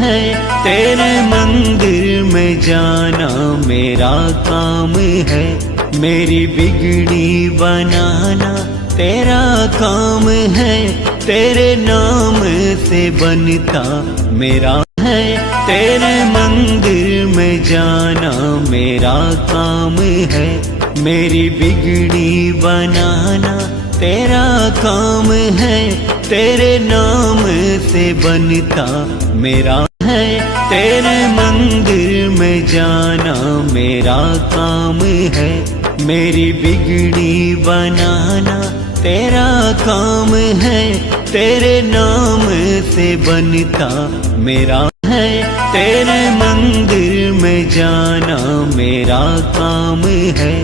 है। तेरे मंदिर में जाना मेरा काम है, मेरी बिगड़ी बनाना तेरा काम है। तेरे नाम से बनता मेरा है, तेरे मंदिर में जाना मेरा काम है, मेरी बिगड़ी बनाना तेरा काम है। तेरे नाम से बनता मेरा है, तेरे मंदिर में जाना मेरा काम है, मेरी बिगड़ी बनाना तेरा काम है। तेरे नाम से बनता मेरा है, तेरे मंदिर में जाना मेरा काम है,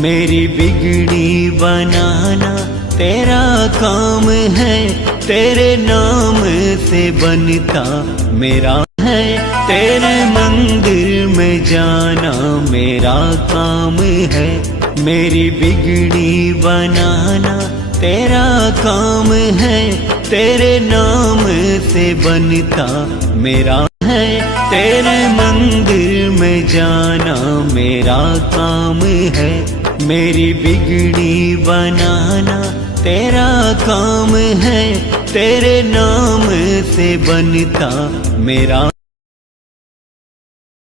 मेरी बिगड़ी बनाना तेरा काम है। तेरे नाम से बनता मेरा है, तेरे मंदिर में जाना मेरा काम है, मेरी बिगड़ी बनाना तेरा काम है। तेरे नाम से बनता मेरा है, तेरे मंदिर में जाना मेरा काम है, मेरी बिगड़ी बनाना तेरा काम है। तेरे नाम से बनता मेरा